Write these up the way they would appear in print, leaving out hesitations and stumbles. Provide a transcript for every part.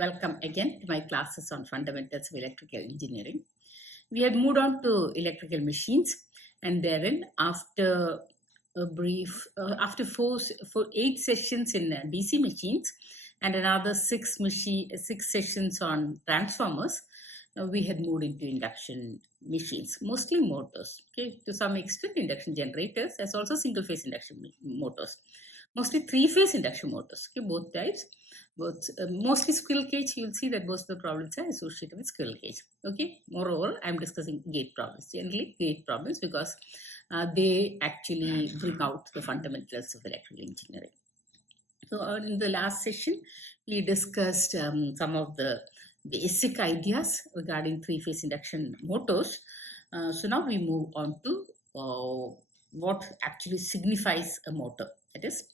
Welcome again to my classes on fundamentals of electrical engineering. We had moved on to electrical machines, and therein, after a brief, after 8 sessions in DC machines and another 6 sessions on transformers, we had moved into induction machines, mostly motors. Okay, to some extent, induction generators, as also single-phase induction motors. Mostly three-phase induction motors, okay, both types. Mostly squirrel cage. You'll see that most of the problems are associated with squirrel cage. Okay. Moreover, I'm discussing gate problems, generally gate problems, because they actually bring out the fundamentals of electrical engineering. So in the last session, we discussed some of the basic ideas regarding three-phase induction motors. So now we move on to what actually signifies a motor, that is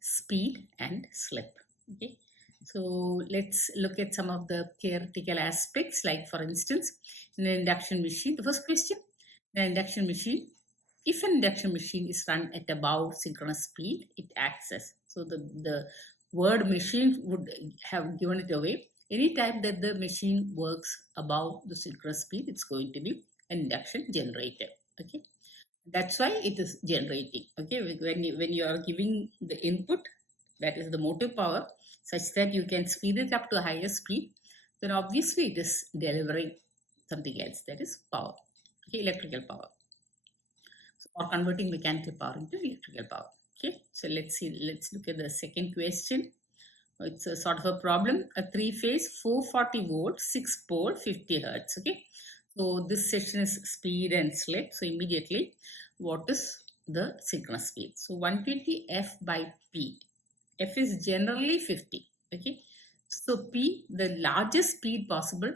speed and slip. Okay. So let's look at some of the theoretical aspects, like for instance, in an induction machine, the first question, an induction machine, if an induction machine is run at above synchronous speed, it acts as, so the word machine would have given it away. Any time that the machine works above the synchronous speed, it's going to be an induction generator. Okay. That's why it is generating. Okay. When you are giving the input, that is the motive power, such that you can speed it up to a higher speed, then obviously it is delivering something else, that is power, okay, electrical power. So, or converting mechanical power into electrical power. Okay, so let's look at the second question. It's a sort of a problem. A three-phase 440 volt, 6-pole, 50 hertz. Okay, so this section is speed and slip. So immediately, what is the synchronous speed? So 120 F by P. F is generally 50. Okay, so P, the largest speed possible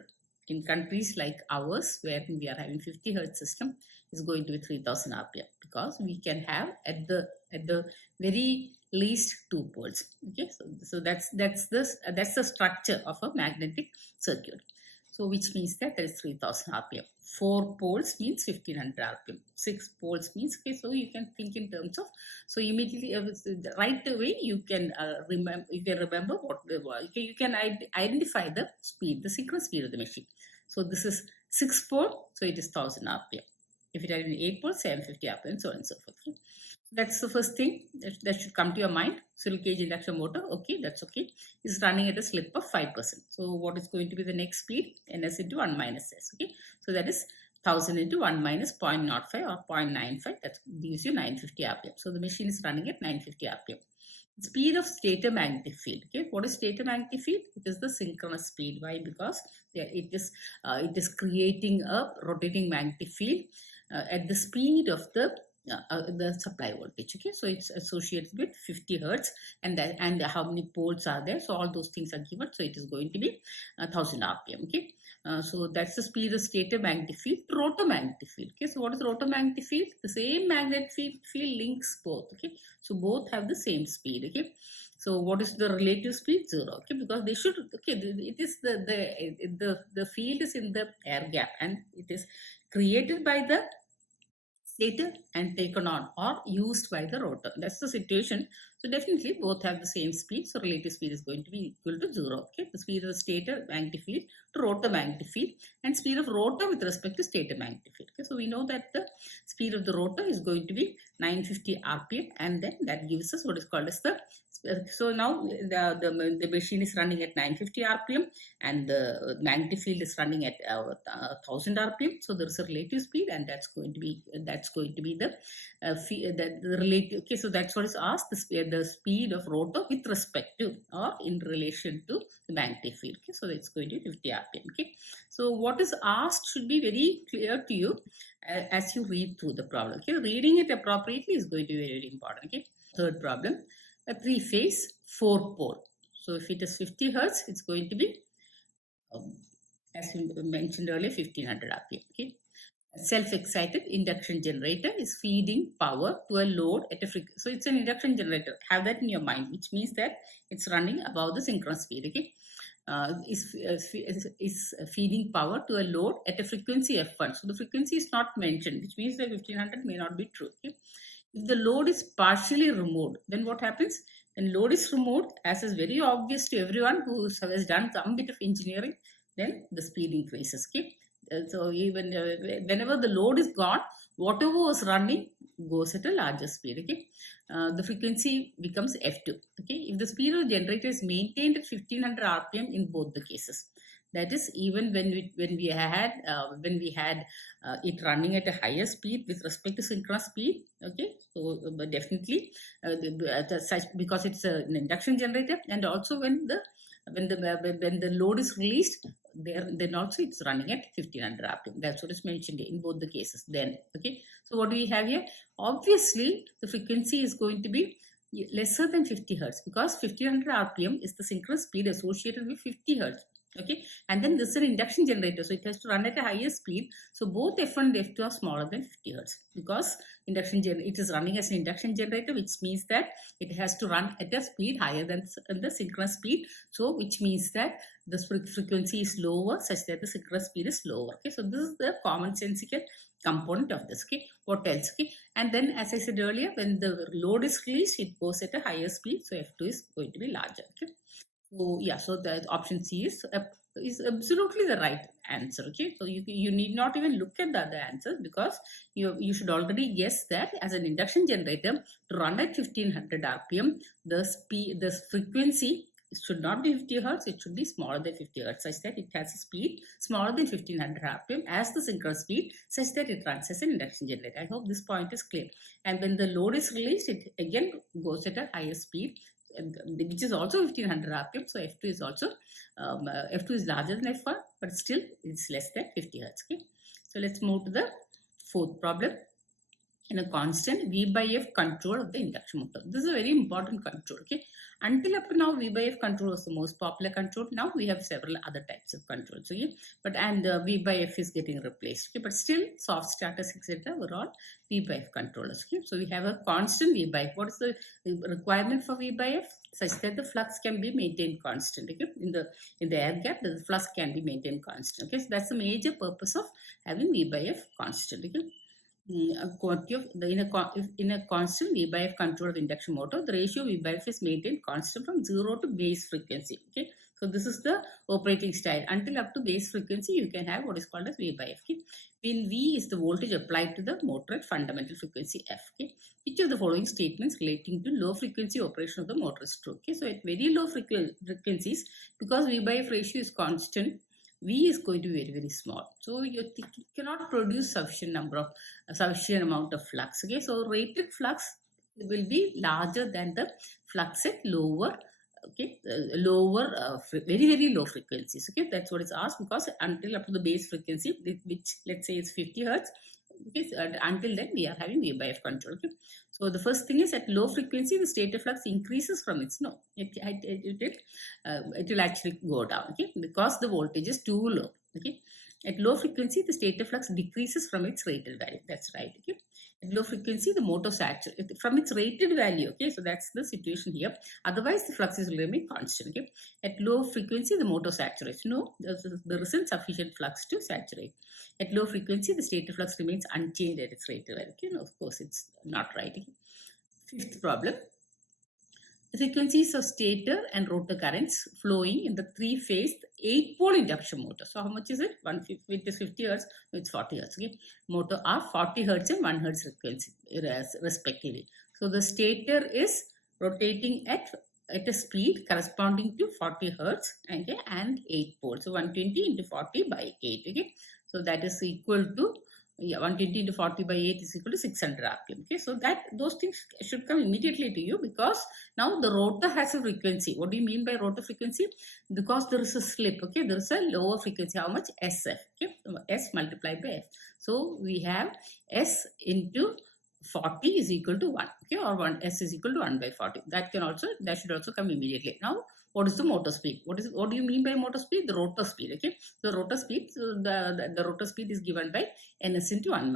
in countries like ours, where we are having 50 hertz system, is going to be 3000 RPM, because we can have at the very least 2 poles. Okay, so that's the structure of a magnetic circuit. So which means that there is 3000 RPM. 4 poles means 1500 RPM. 6 poles means, okay, so you can think in terms of, so immediately right away you can remember what you can identify the speed, the synchronous speed of the machine. So this is 6 pole, so it is 1000 RPM. If it had been 8 poles, 750 RPM, so on and so forth. Okay. That's the first thing that should come to your mind. Squirrel cage induction motor, okay, that's okay. It's running at a slip of 5%. So what is going to be the next speed? Ns into 1 minus s. Okay, so that is 1000 into 1 minus 0.05 or 0.95. That gives you 950 RPM. So the machine is running at 950 RPM. Speed of stator magnetic field. Okay, what is stator magnetic field? It is the synchronous speed. Why? Because it is creating a rotating magnetic field at the speed of the supply voltage. Okay, so it's associated with 50 hertz, and how many poles are there, so all those things are given, so it is going to be 1000 RPM. Okay, so that's the speed of stator magnetic field. Rotor magnetic field. Okay, so what is rotor magnetic field? The same magnetic field links both. Okay, so both have the same speed. Okay, so what is the relative speed? 0. Okay, because they should, okay, it is the field is in the air gap, and it is created by the stator and taken on or used by the rotor. That's the situation. So definitely both have the same speed. So relative speed is going to be equal to 0. Okay, the speed of the stator magnetic field to rotor magnetic field, and speed of rotor with respect to stator magnetic field. Okay, so we know that the speed of the rotor is going to be 950 RPM, and then that gives us what is called as the. So now the machine is running at 950 RPM, and the magnetic field is running at 1000 RPM. So there is a relative speed, and that's going to be the relative. Okay, so that's what is asked, the speed of rotor with respect to or in relation to the magnetic field. Okay, so it's going to be 50 RPM. Okay, so what is asked should be very clear to you as you read through the problem. Okay, reading it appropriately is going to be very, very important. Okay, third problem, a three-phase 4-pole. So if it is 50 hertz, it's going to be as we mentioned earlier, 1500 RPM. Okay, self-excited induction generator is feeding power to a load at a frequency. So it's an induction generator. Have that in your mind, which means that it's running above the synchronous speed. Okay, is feeding power to a load at a frequency F1. So the frequency is not mentioned, which means that 1500 may not be true. Okay? If the load is partially removed, then what happens? When load is removed, as is very obvious to everyone who has done some bit of engineering, then the speed increases. Okay. So even whenever the load is gone, whatever was running goes at a larger speed. Okay. The frequency becomes F2. Okay. If the speed of the generator is maintained at 1500 RPM in both the cases, that is even when we had it running at a higher speed with respect to synchronous speed. Okay, so but definitely because it's an induction generator, and also when the load is released, then also it's running at 1500 RPM. That's what is mentioned in both the cases. Then okay, so what do we have here? Obviously, the frequency is going to be lesser than 50 hertz, because 1500 RPM is the synchronous speed associated with 50 hertz. Okay, and then this is an induction generator, so it has to run at a higher speed. So both F1 and F2 are smaller than 50 hertz, because it is running as an induction generator, which means that it has to run at a speed higher than the synchronous speed. So which means that the frequency is lower, such that the synchronous speed is lower. Okay, so this is the commonsensical component of this. Okay, what else? Okay, and then as I said earlier, when the load is released, it goes at a higher speed, so F2 is going to be larger. Okay. So yeah, so the option C is absolutely the right answer. Okay, so you need not even look at the other answers, because you should already guess that as an induction generator, to run at 1500 RPM, the frequency should not be 50 hertz, it should be smaller than 50 hertz, such that it has a speed smaller than 1500 RPM as the synchronous speed, such that it runs as an induction generator. I hope this point is clear. And when the load is released, it again goes at a higher speed, which is also 1500 RPM. So F2 is also F2 is larger than F1, but still it's less than 50 hertz. Okay, so let's move to the fourth problem. In a constant V by F control of the induction motor. This is a very important control. Okay, until up to now, V by F control was the most popular control. Now we have several other types of controls. Okay, but V by F is getting replaced. Okay, but still soft starters, etc. were all V by F controllers. Okay, so we have a constant V by F. What is the requirement for V by F? Such that the flux can be maintained constant. Okay, in the air gap, the flux can be maintained constant. Okay, so that's the major purpose of having V by F constant. Okay. In a constant V by F control of induction motor, the ratio V by F is maintained constant from 0 to base frequency. Okay, so this is the operating style. Until up to base frequency, you can have what is called as V by F. Okay, when V is the voltage applied to the motor at fundamental frequency F. Okay, which of the following statements relating to low frequency operation of the motor is true? Okay, so at very low frequencies, because V by F ratio is constant, V is going to be very, very small. So you cannot produce sufficient amount of flux. Okay, so rated flux will be larger than the flux at lower, very, very low frequencies. Okay, that's what it's asked, because until up to the base frequency, which let's say is 50 hertz. Okay, so until then we are having V by F control. Okay, so the first thing is, at low frequency, the stator flux increases from its it will actually go down. Okay, because the voltage is too low. Okay, at low frequency, the stator flux decreases from its rated value. That's right. Okay, at low frequency, the motor saturates from its rated value. Okay, so that's the situation here. Otherwise, the flux is remain constant. Okay, at low frequency, the motor saturates. No, there isn't sufficient flux to saturate. At low frequency, the stator flux remains unchanged at its rated value. Okay, no, of course, it's not right. Okay. Fifth problem. The frequencies of stator and rotor currents flowing in the three-phase 8-pole induction motor. So how much is it? It is 50 hertz. No, it's 40 hertz. Okay, motor are 40 hertz and 1 hertz frequency respectively. So the stator is rotating at a speed corresponding to 40 hertz, okay, and 8 poles. So 120 into 40 by 8. Okay, so that is equal to 120 into 40 by 8 is equal to 600 RPM. Okay, so those things should come immediately to you, because now the rotor has a frequency. What do you mean by rotor frequency? Because there is a slip. Okay, there is a lower frequency. How much? SF. Okay, S multiplied by F. So we have S into 40 is equal to 1. Okay, or S is equal to 1 by 40. That should also come immediately. Now, what is the motor speed? What do you mean by motor speed? The rotor speed. Okay, the rotor speed. So the rotor speed is given by ns into 1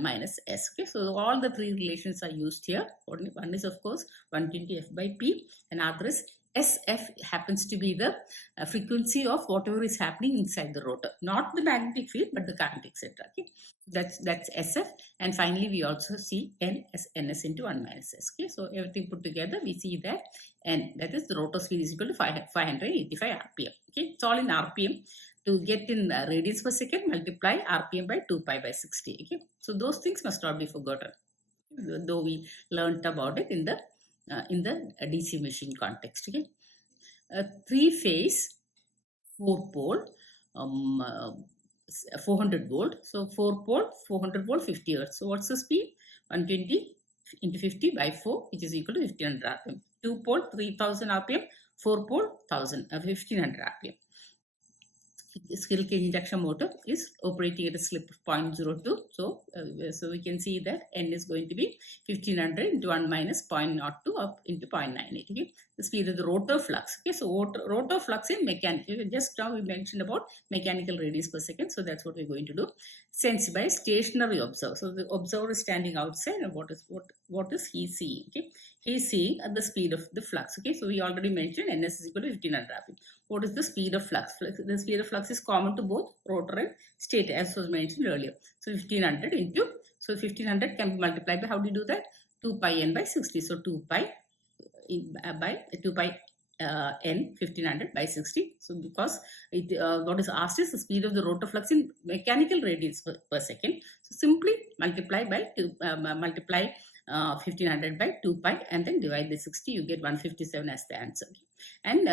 minus s. Okay, so all the three relations are used here. One is of course 120 f by p, and other is SF happens to be the frequency of whatever is happening inside the rotor, not the magnetic field, but the current, etc. Okay, that's SF. And finally, we also see N as Ns into 1 minus S. Okay, so everything put together, we see that N, that is the rotor speed, is equal to 585 RPM. Okay, it's all in RPM. To get in radians per second, multiply RPM by 2 pi by 60. Okay, so those things must not be forgotten, though we learnt about it in the DC machine context. Okay, 3-phase 4-pole 400 volt. So 4-pole 400 volt 50 hertz. So what's the speed? 120 into 50 by 4, which is equal to 1500 rpm. 2-pole 3000 rpm, 4-pole 1500 rpm. Squirrel cage induction motor is operating at a slip of 0.02. So we can see that N is going to be 1500 into 1 minus 0.02 up into 0.98. Okay, the speed of the rotor flux. Okay, so rotor flux in mechanical. Just now we mentioned about mechanical radius per second. So that's what we're going to do. Sensed by stationary observer. So the observer is standing outside, and what is he seeing? Okay, he is seeing at the speed of the flux. Okay, so we already mentioned Ns is equal to 1500 rpm. What is the speed of flux? The speed of flux is common to both rotor and stator, as was mentioned earlier. So 1500 into, so 1500 can be multiplied by, how do you do that? 2 pi n by 60. So 2 pi by 2 pi n 1500 by 60. So because what is asked is the speed of the rotor flux in mechanical radians per second. So simply multiply by 1500 by 2 pi and then divide by 60. You get 157 as the answer. And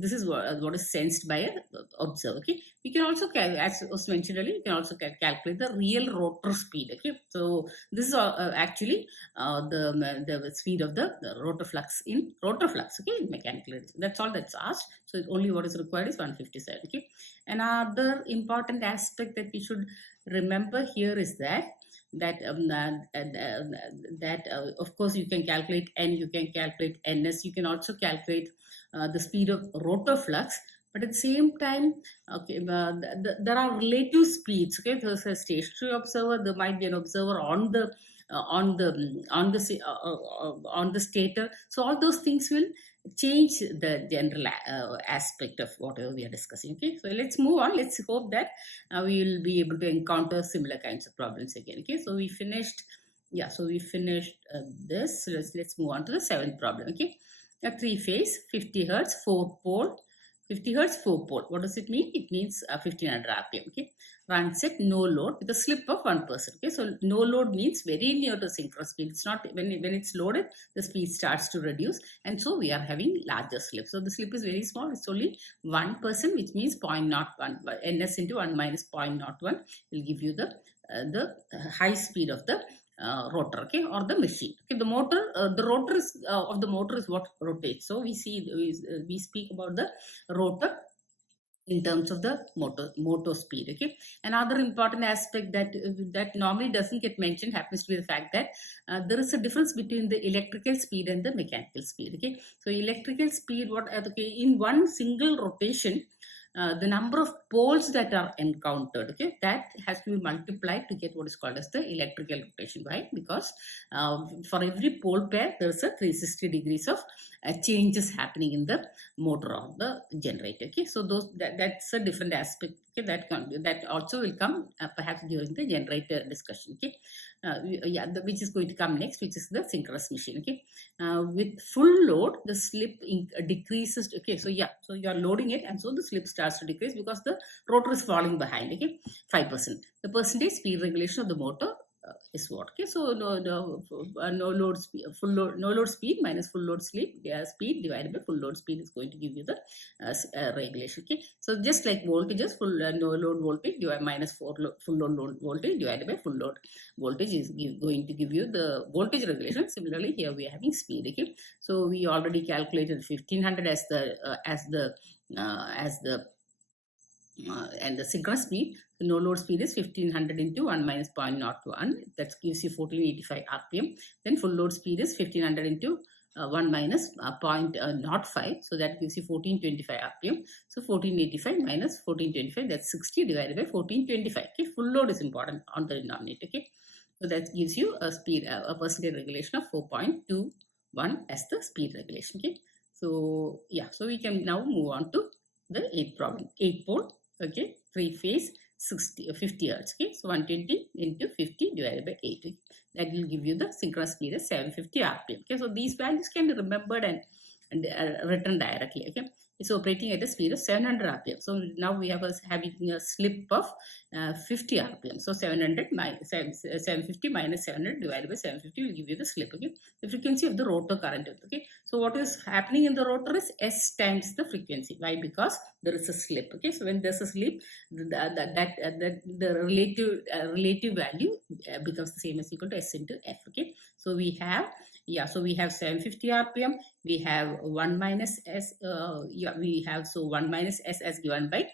this is what is sensed by an observer. Okay, we can also, as was mentioned earlier, you can also calculate the real rotor speed. Okay, so this is actually the speed of the rotor flux in rotor flux. Okay, in mechanical radians. That's all that's asked. So only what is required is 157. Okay, another important aspect that we should remember here is that of course you can calculate N, you can calculate Ns, you can also calculate the speed of rotor flux, but at the same time, okay, there are relative speeds. Okay, there's a stationary observer, there might be an observer on the stator. So all those things will change the general aspect of whatever we are discussing. Okay, so let's move on. Let's hope that we will be able to encounter similar kinds of problems again. Okay, so we finished. Yeah, so we finished this. So let's move on to the 7th problem. Okay, a 3-phase 50 hertz 4-pole. 50 hertz 4-pole. What does it mean? It means 1500 rpm. Okay, runs at no load with a slip of 1%. Okay, so no load means very near to synchronous speed. It's not when it's loaded, the speed starts to reduce, and so we are having larger slip. So the slip is very small. It's only 1%, which means 0.01. Ns into 1 minus 0.01 will give you the high speed of the rotor, okay, or the machine. Okay, the motor, the rotor is of the motor is what rotates. So we speak about the rotor in terms of the motor speed. Okay, another important aspect that normally doesn't get mentioned happens to be the fact that there is a difference between the electrical speed and the mechanical speed. Okay, so electrical speed, in one single rotation, the number of poles that are encountered, okay, that has to be multiplied to get what is called as the electrical rotation. Why? Because for every pole pair, there is a 360 degrees of changes happening in the motor or the generator. Okay, so that's a different aspect. Okay, that also will come perhaps during the generator discussion. Okay, which is going to come next, which is the synchronous machine. Okay, with full load, the slip decreases. Okay, so you are loading it, and so the slip starts to decrease because the rotor is falling behind. Okay, 5%. The percentage speed regulation of the motor is what? Okay, so no load speed, no load speed minus full load speed divided by full load speed is going to give you the regulation. Okay, so just like voltages, full no load voltage minus full load voltage divided by full load voltage is going to give you the voltage regulation. Similarly, here we are having speed. Okay, so we already calculated 1500 as the and the synchronous speed. The no load speed is 1500 into 1 minus 0.01. That gives you 1485 rpm. Then full load speed is 1500 into 1 minus 0.05. So that gives you 1425 rpm. So 1485 minus 1425, that's 60 divided by 1425. Okay, full load is important on the denominator. Okay, so that gives you a speed, a percentage regulation of 4.21 as the speed regulation. Okay, So yeah, so we can now move on to the eighth problem. 8 pole, okay, 3 phase, 50 hertz. Okay, so 120 into 50 divided by 8. Okay? That will give you the synchronous speed as 750 rpm. Okay, so these values can be remembered and written directly. Okay, it's operating at a speed of 700 rpm. So now we have having a slip of 50 rpm. So 700 minus 750 minus 700 divided by 750 will give you the slip. Okay, the frequency of the rotor current. Okay, so what is happening in the rotor is S times the frequency. Why? Because there is a slip. Okay, so when there's a slip, the relative value becomes the same as equal to S into F. Okay, so we have, yeah, so we have 750 rpm. We have 1 minus S. We have, so 1 minus S as given by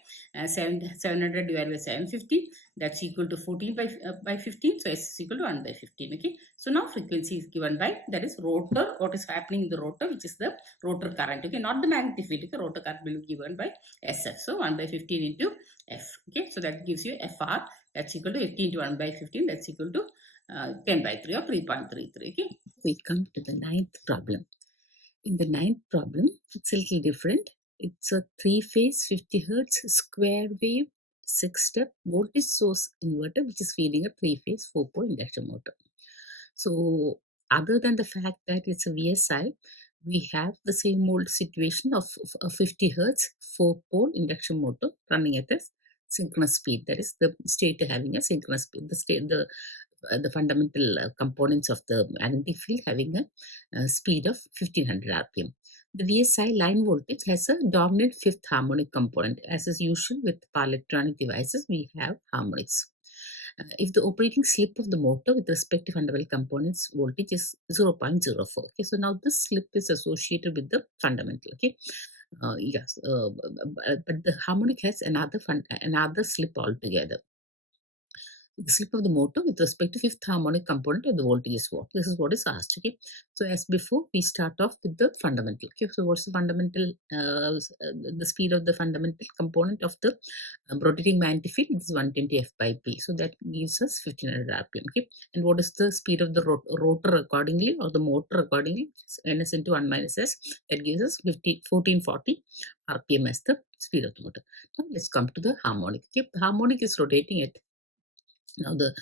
700 divided by 750. That's equal to 14 by 15. So S is equal to 1 by 15. Okay, so now frequency is given by, that is rotor, what is happening in the rotor, which is the rotor current. Okay, not the magnetic field. Okay, rotor current will be given by SF. So 1 by 15 into F. Okay, so that gives you FR. That's equal to 15 into 1 by 15. That's equal to 10 by 3 or 3.33. Okay, we come to the ninth problem. In the ninth problem, it's a little different. It's a 3-phase 50 hertz square wave 6-step voltage source inverter which is feeding a 3-phase 4-pole induction motor. So other than the fact that it's a VSI, we have the same old situation of a 50 hertz 4-pole induction motor running at a synchronous speed. That is the stator having a synchronous speed. The fundamental components of the magnetic field having a speed of 1500 rpm. The VSI line voltage has a dominant fifth harmonic component. As is usual with power electronic devices, we have harmonics. If the operating slip of the motor with respect to fundamental components voltage is 0.04. Okay, so now this slip is associated with the fundamental. Okay, yes, but the harmonic has another slip altogether. The slip of the motor with respect to fifth harmonic component of the voltage is what? This is what is asked. Okay, so as before, we start off with the fundamental. Okay, so what's the fundamental? The speed of the fundamental component of the rotating magnetic field is 120 F by P. So that gives us 1500 rpm. Okay, and what is the speed of the rotor accordingly, or the motor accordingly? Ns into 1 minus S. That gives us 1440 rpm as the speed of the motor. Now let's come to the harmonic. Okay, the harmonic is rotating at, now the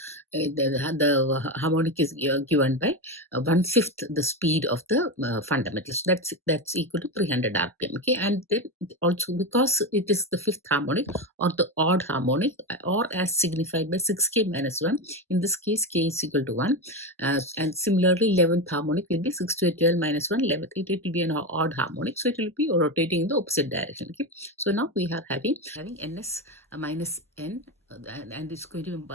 harmonic is given by 1/5 the speed of the fundamental. So that's equal to 300 rpm. Okay, and then also because it is the fifth harmonic or the odd harmonic, or as signified by 6k minus 1. In this case, k is equal to 1, and similarly 11th harmonic will be 6 to 12 minus 1. 11th, it will be an odd harmonic, so it will be rotating in the opposite direction. Okay, so now we are having ns minus n, and it's going to be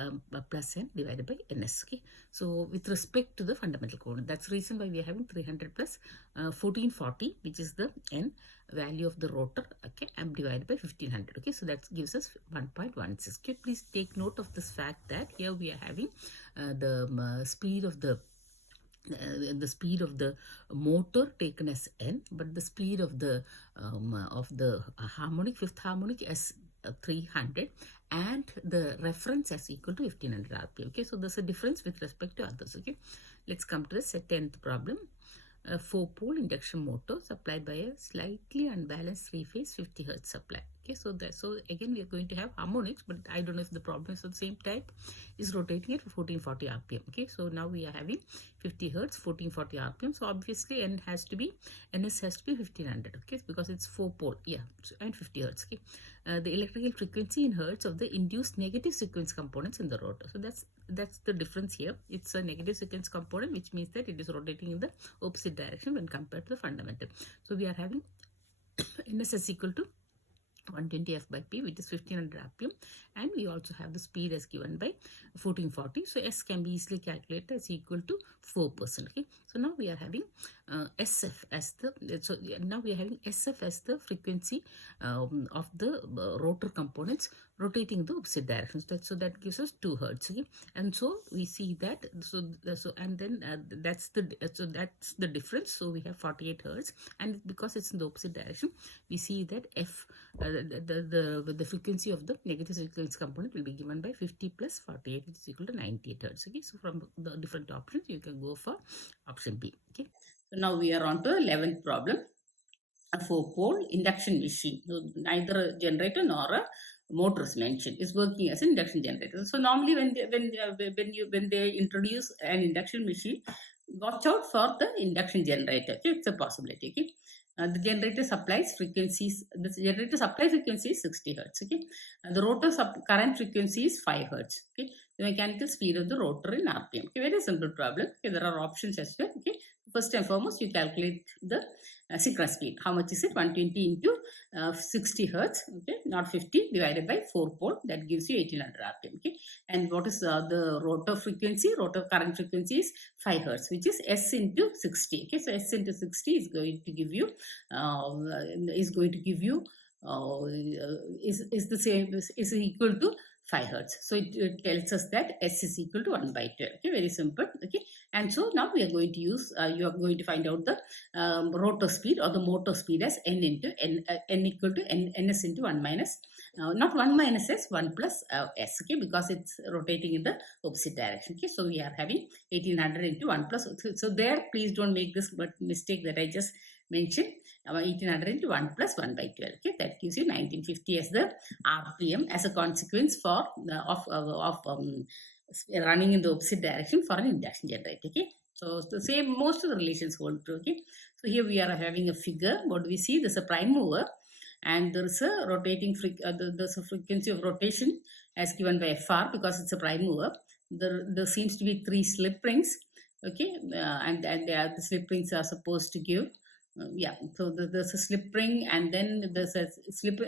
plus n divided by ns. Okay, so with respect to the fundamental component, that's the reason why we are having 300 plus 1440, which is the n value of the rotor. Okay, and divided by 1500. Okay, so that gives us 1.16. Okay, please take note of this fact that here we are having the speed of the motor taken as n, but the speed of the harmonic, fifth harmonic, as 300, and the reference as equal to 1500 rpm. Okay, so there's a difference with respect to others. Okay, let's come to the 10th problem. A 4-pole induction motor supplied by a slightly unbalanced 3-phase 50 hertz supply. Okay, so again we are going to have harmonics, but I don't know if the problem is of the same type. Is rotating at 1440 rpm. Okay, so now we are having 50 hertz 1440 rpm. So obviously ns has to be 1500. Okay, because it's 4-pole, yeah, and 50 hertz. Okay, the electrical frequency in hertz of the induced negative sequence components in the rotor. So that's the difference here. It's a negative sequence component, which means that it is rotating in the opposite direction when compared to the fundamental. So we are having ns is equal to 120 F by P, which is 1500 rpm, and we also have the speed as given by 1440. So S can be easily calculated as equal to 4%. Okay, so now we are having SF as the frequency of the rotor components rotating in the opposite direction. So that gives us 2 hertz. Okay, and so we see that that's the difference. So we have 48 hertz, and because it's in the opposite direction, we see that F the frequency of the negative sequence component will be given by 50 plus 48, which is equal to 98 hertz. Okay, so from the different options, you can go for option B. Okay, so now we are on to 11th problem. a 4-pole induction machine. So neither a generator nor a motor is mentioned. It's working as an induction generator. So normally when they introduce an induction machine, watch out for the induction generator. Okay? It's a possibility. Okay? The generator supplies frequencies. The generator supply frequency is 60 hertz. Okay, the rotor current frequency is 5 hertz. Okay, the mechanical speed of the rotor in RPM. Okay, very simple problem. Okay, there are options as well. Okay, first and foremost, you calculate the synchronous speed. How much is it? 120 into 60 hertz. Okay, not 50 divided by 4 pole. That gives you 1800 RPM. Okay, and what is the rotor frequency? Rotor current frequency is 5 hertz, which is S into 60. Okay, so S into 60 is going to give you is the same, is equal to 5 hertz. So it tells us that S is equal to 1 by 12. Okay, very simple. Okay, and so now we are going to use, you are going to find out the rotor speed or the motor speed as N into N equal to Ns into 1 minus, not 1 minus S, 1 plus S. Okay, because it's rotating in the opposite direction. Okay, so we are having 1800 into 1 plus. So there, please don't make this mistake that I just mentioned. 1800 into 1 plus 1 by 12. Okay, that gives you 1950 as the RPM as a consequence for running in the opposite direction for an induction generator. Okay, so the same, most of the relations hold true. Okay, so here we are having a figure. What do we see? There's a prime mover, and there is a rotating there's a frequency of rotation as given by FR because it's a prime mover. There seems to be 3 slip rings. Okay, and the slip rings are supposed to give. So there's a slip ring, and then there's a slip.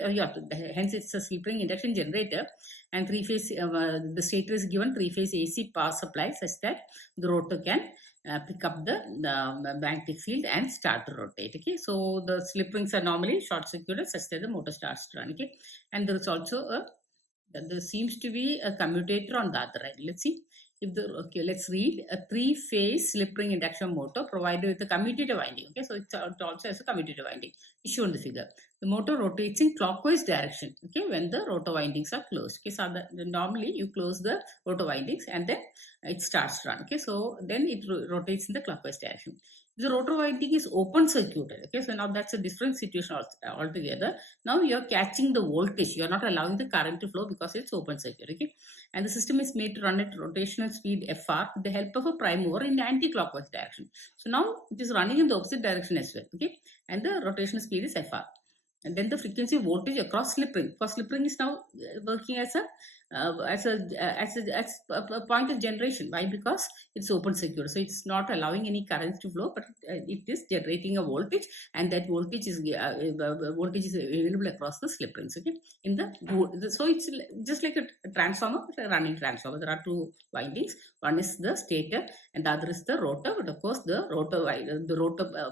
Hence it's a slip ring induction generator, and 3-phase. The stator is given 3-phase AC power supply such that the rotor can pick up the magnetic field and start to rotate. Okay, so the slip rings are normally short circuited such that the motor starts to run. Okay, and there is also there seems to be a commutator on the other end. Let's see. Let's read. A 3-phase slip ring induction motor provided with a commutator winding. Okay, so it also has a commutator winding. It's shown in the figure. The motor rotates in clockwise direction. Okay, when the rotor windings are closed. Okay, so normally you close the rotor windings and then it starts to run. Okay, so then it rotates in the clockwise direction. The rotor winding is open circuited. Okay, so now that's a different situation altogether. Now you are catching the voltage. You are not allowing the current to flow because it's open circuit. Okay, and the system is made to run at rotational speed Fr with the help of a prime mover in anti-clockwise direction. So now it is running in the opposite direction as well. Okay, and the rotational speed is Fr. And then the frequency of voltage across slip ring. Because slip ring is now working as a point of generation. Why? Because it's open circuit, so it's not allowing any currents to flow, but it is generating a voltage, and that voltage is available across the slip rings. Okay, so it's just like a transformer, a running transformer. There are 2 windings. One is the stator, and the other is the rotor. But of course, the rotor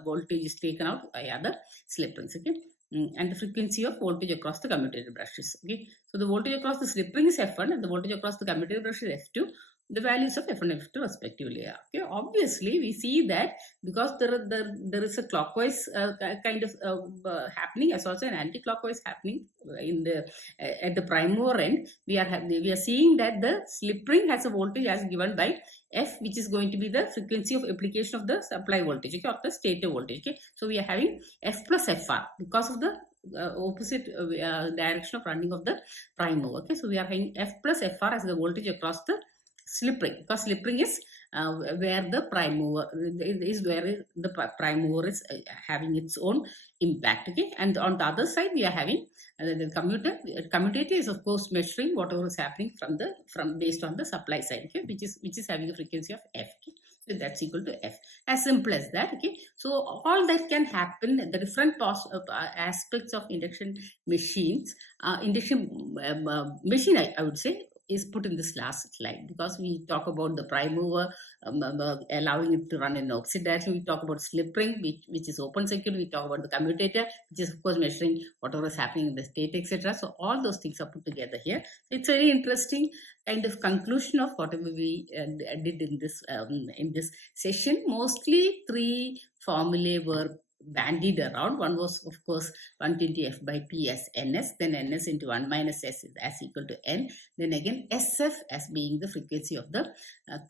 voltage is taken out by other slip rings. Okay. And the frequency of voltage across the commutator brushes. Okay, so the voltage across the slip ring is F1 and the voltage across the commutator brush is F2. The values of F1 and F2 respectively are. Okay, obviously we see that because there is a clockwise kind of happening as also an anti-clockwise happening in the at the prime mover end. We are seeing that the slip ring has a voltage as given by F, which is going to be the frequency of application of the supply voltage, okay, or the stator voltage. Okay, so we are having F plus Fr because of the opposite direction of running of the prime mover. Okay, so we are having F plus Fr as the voltage across the slip ring, because slip ring is where the prime mover is having its own impact. Okay, and on the other side we are having the commutator is of course measuring whatever is happening from based on the supply side. Okay, which is having a frequency of F. Okay? So that's equal to F. As simple as that. Okay, so all that can happen. The different aspects of induction machines, machine I would say, is put in this last slide, because we talk about the prime mover allowing it to run in opposite direction. We talk about slip ring, which is open circuit. We talk about the commutator, which is of course measuring whatever is happening in the state, etc. So all those things are put together here. So it's a very interesting kind of conclusion of whatever we did in this session. Mostly 3 formulae were bandied around. One was, of course, 120 F by P as Ns, then Ns into 1 minus S is as equal to N, then again SF as being the frequency of the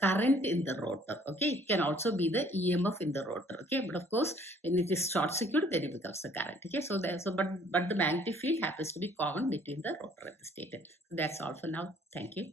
current in the rotor. Okay, it can also be the EMF in the rotor. Okay, but of course, when it is short circuit, then it becomes the current. Okay, so but the magnetic field happens to be common between the rotor and the stator. So that's all for now. Thank you.